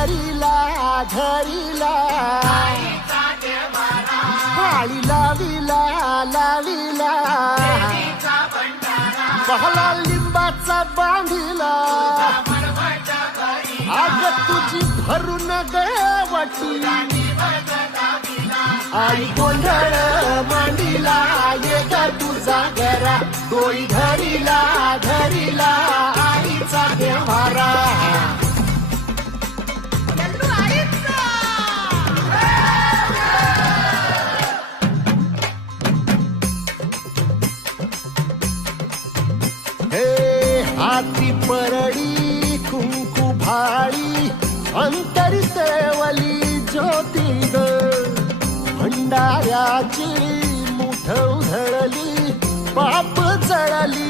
धरिला धरिला माळी लाविला लाविला पहला लिंबाचा बांधिला आग तुझी भरून गवटी आई गोंधळ मांडिला ये ग तुझा घरा डोई धरिला धरिला आईचा देवारा हे हाती परडी कुंकू भाळी अंतरी सेवली ज्योती ग भंडाऱ्याची मुठ उधळली पाप जळली